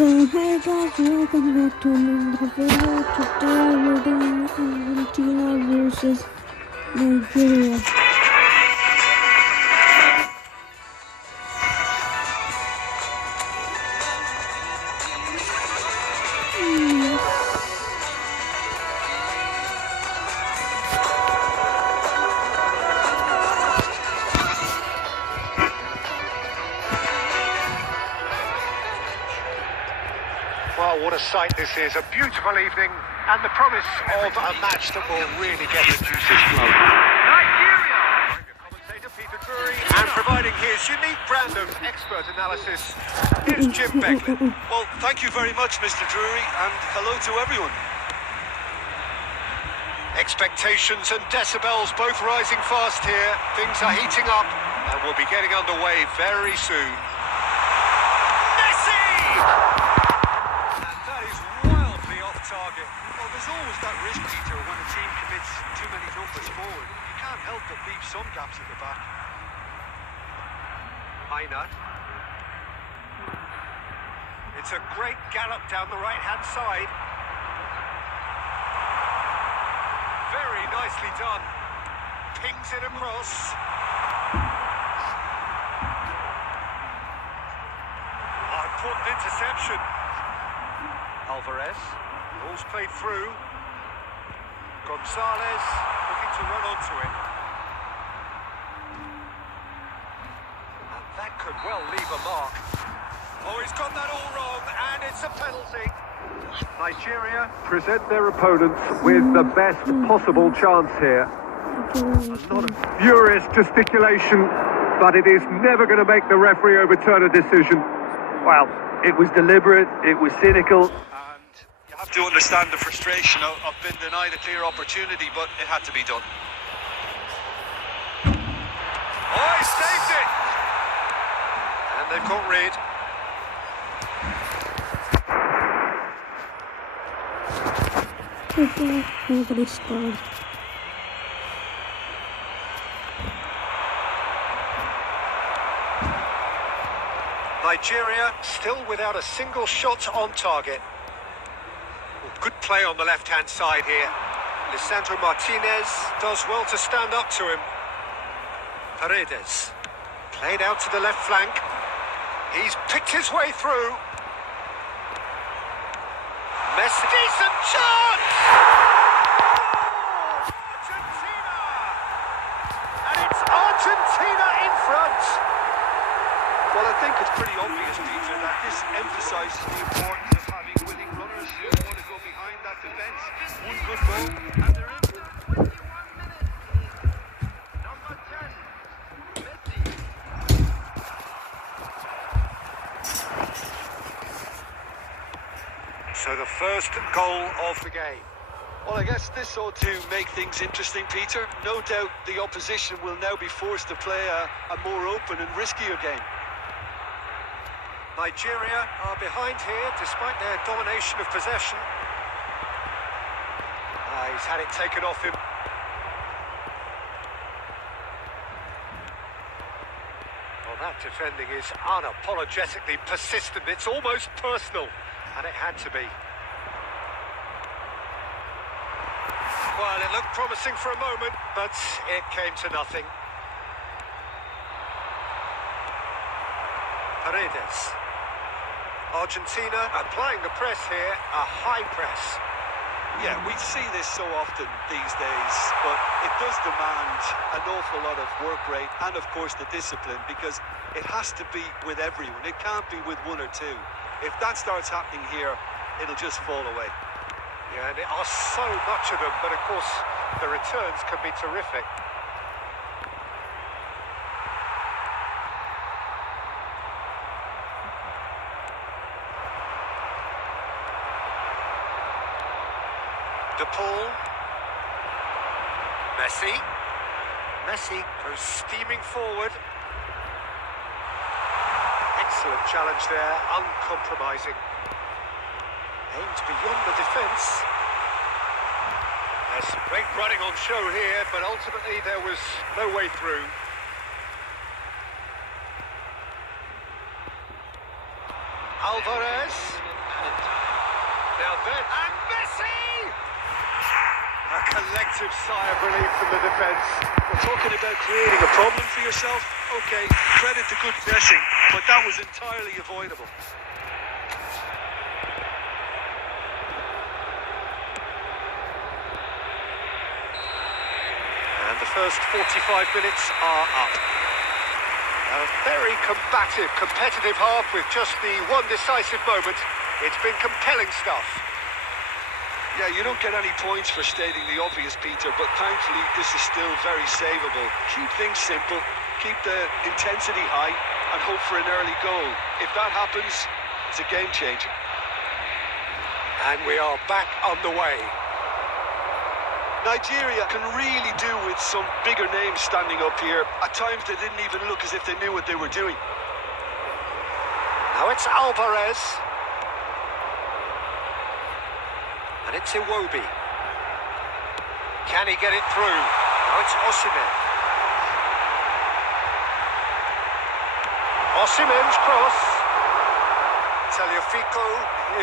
So hey guys, welcome back to another video. Today we're doing Argentina versus Nigeria. Well, what a sight this is. A beautiful evening and the promise of a match that will really get the juices flowing. Nigeria! Commentator Peter Drury, and providing his unique brand of expert analysis, here's Jim Beckley. Well, thank you very much, Mr. Drury, and hello to everyone. Expectations and decibels both rising fast here. Things are heating up and we'll be getting underway very soon. Target. Well, there's always that risk, Peter, when a team commits too many jumpers forward. You can't help but leave some gaps at the back. Minor. It's a great gallop down the right-hand side. Very nicely done. Pings it across. Important interception. Alvarez. Ball's played through. Gonzalez looking to run onto it. And that could well leave a mark. Oh, he's got that all wrong, and it's a penalty. Nigeria present their opponents with the best possible chance here. A lot of furious gesticulation, but it is never going to make the referee overturn a decision. Well, it was deliberate, it was cynical. I have to understand the frustration of being denied a clear opportunity, but it had to be done. Oh, he saved it! And they've got rid. Nobody scored. Nigeria still without a single shot on target. Good play on the left-hand side here. Lisandro Martinez does well to stand up to him. Paredes played out to the left flank. He's picked his way through. Messi, decent chance! Oh, Argentina! And it's Argentina in front. Well, I think it's pretty obvious, Peter, that this emphasises the importance of having winning runners who want to go behind that defence. One good goal, and they're in. 21 minutes. Number 10, Messi. So the first goal of the game. Well, I guess this ought to make things interesting, Peter. No doubt the opposition will now be forced to play a more open and riskier game. Nigeria are behind here despite their domination of possession. He's had it taken off him. Well, that defending is unapologetically persistent. It's almost personal, and it had to be. Well, it looked promising for a moment, but it came to nothing. Paredes. Argentina applying the press here, a high press. Yeah, we see this so often these days, but it does demand an awful lot of work rate and, of course, the discipline, because it has to be with everyone. It can't be with one or two. If that starts happening here, it'll just fall away. Yeah, and there are so much of them, but, of course, the returns can be terrific. De Paul. Messi. Messi goes steaming forward. Excellent challenge there, uncompromising. Aimed beyond the defence. There's some great running on show here, but ultimately there was no way through. Alvarez. Holland. Now then, and Messi! A collective sigh of relief from the defence. We're talking about creating a problem for yourself. Okay, credit to good pressing, but that was entirely avoidable. And the first 45 minutes are up. A very combative, competitive half with just the one decisive moment. It's been compelling stuff. Yeah, you don't get any points for stating the obvious, Peter, but thankfully this is still very savable. Keep things simple, keep the intensity high, and hope for an early goal. If that happens, it's a game changer. And we are back on the way. Nigeria can really do with some bigger names standing up here. At times they didn't even look as if they knew what they were doing. Now it's Alvarez. And it's Iwobi. Can he get it through? Now it's Osimhen. Osimhen's cross. Tagliafico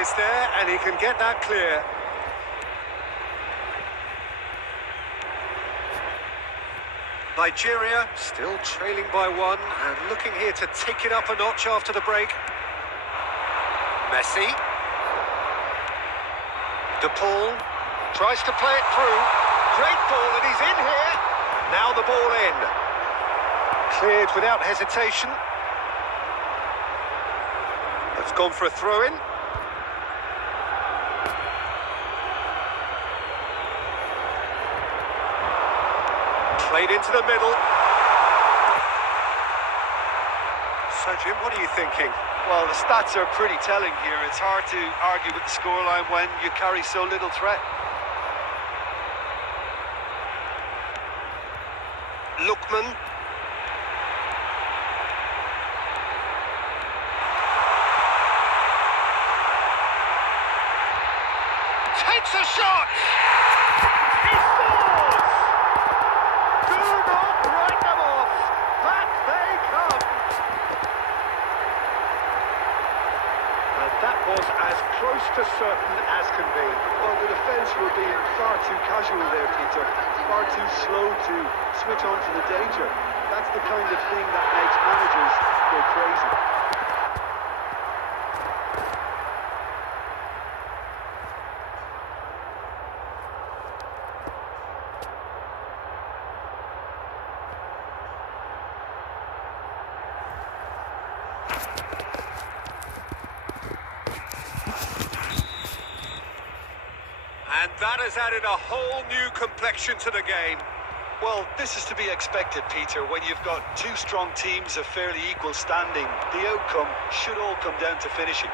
is there and he can get that clear. Nigeria still trailing by one and looking here to take it up a notch after the break. Messi. De Paul tries to play it through. Great ball and he's in here. Now the ball in. Cleared without hesitation. It's gone for a throw-in. Played into the middle. So, Jim, what are you thinking? Well, the stats are pretty telling here. It's hard to argue with the scoreline when you carry so little threat. Lookman. Takes a shot! He scores! Do not write them off! Back they come! And that was as close to certain as can be. Well, the defence were being far too casual there, Peter. Far too slow to switch on to the danger. That's the kind of thing that makes managers go crazy. And that has added a whole new complexion to the game. Well, this is to be expected, Peter. When you've got two strong teams of fairly equal standing, the outcome should all come down to finishing.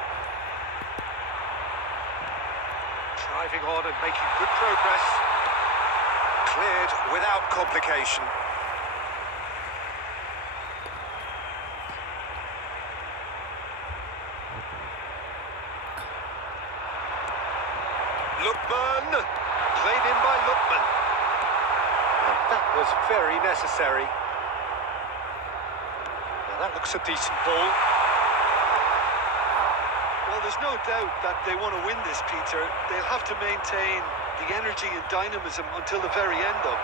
Driving on and making good progress. Cleared without complication. Lookman, played in by Lookman. And that was very necessary. Now that looks a decent ball. Well, there's no doubt that they want to win this, Peter. They'll have to maintain the energy and dynamism until the very end, though.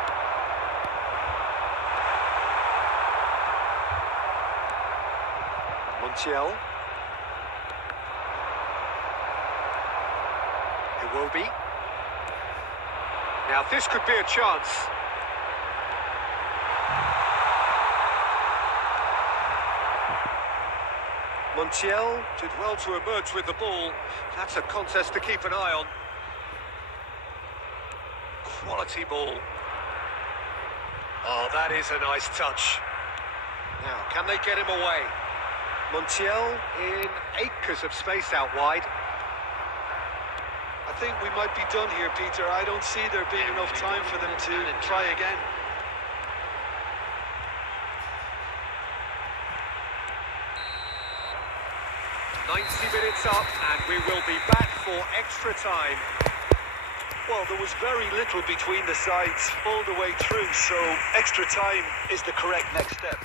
Montiel. Iwobi. Now this could be a chance. Montiel did well to emerge with the ball. That's a contest to keep an eye on. Quality ball. Oh, that is a nice touch. Now, can they get him away? Montiel in acres of space out wide. I think we might be done here, Peter. I don't see there being enough time for them to try again. Minutes up, and we will be back for extra time. Well, there was very little between the sides all the way through, so extra time is the correct next step.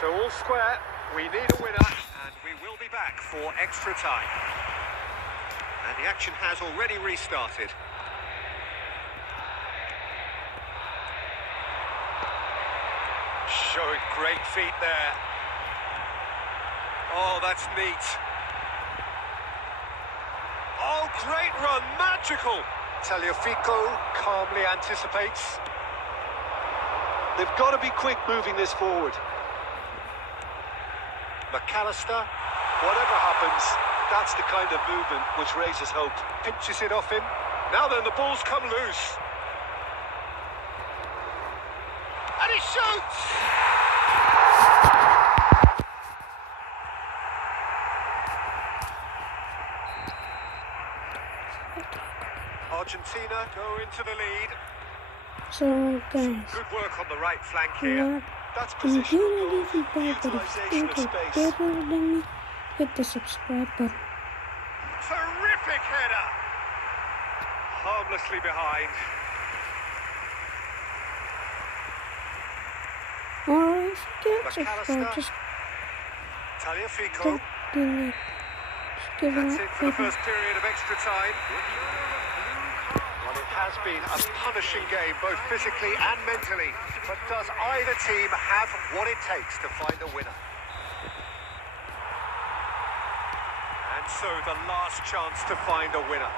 So all square, we need a winner. And we will be back for extra time. And the action has already restarted. Showing great feet there. Oh, that's neat. Oh, great run, magical. Tagliafico calmly anticipates. They've got to be quick moving this forward. McAllister, whatever happens, that's the kind of movement which raises hope. Pinches it off him. Now then, the ball's come loose. And he shoots! Argentina go into the lead. So guys, Good work on the right flank I'm here. not That's gonna do positional anything goal, bad, but if you utilisation think of you're space. better than me, hit the subscribe button. Terrific header. Harmlessly behind. Or if you can't subscribe, McAllister. just Tagliafico. don't do it. Just give That's it it up, for the baby. first period of extra time. Well, it has been a punishing game, both physically and mentally. But does either team have what it takes to find a winner? And so the last chance to find a winner.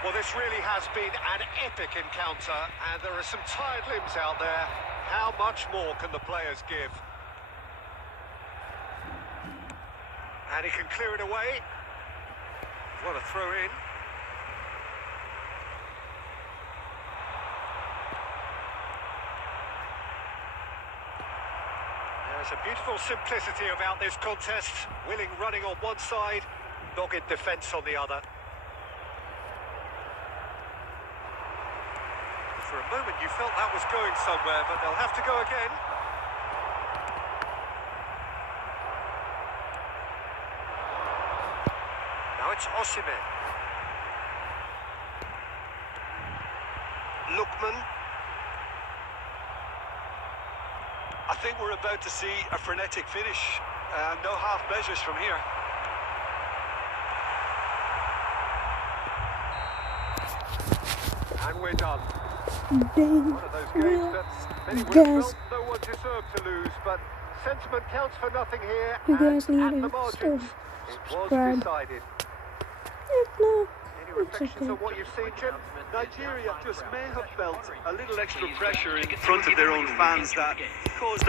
Well, this really has been an epic encounter, and there are some tired limbs out there. How much more can the players give? And he can clear it away. What a throw in. There's a beautiful simplicity about this contest. Willing running on one side, dogged defence on the other. For a moment you felt that was going somewhere, but they'll have to go again. Now it's Osimhen. Lookman. I think we're about to see a frenetic finish. No half measures from here. And we're done. Big One of those games that many would have guys, felt no one deserved to lose, but sentiment counts for nothing here. you and guys need at to the margins, it was subscribe. decided. If not, Any it's reflections okay. on what you've seen, Jim? Nigeria just may have felt a little extra pressure in front of their own fans that caused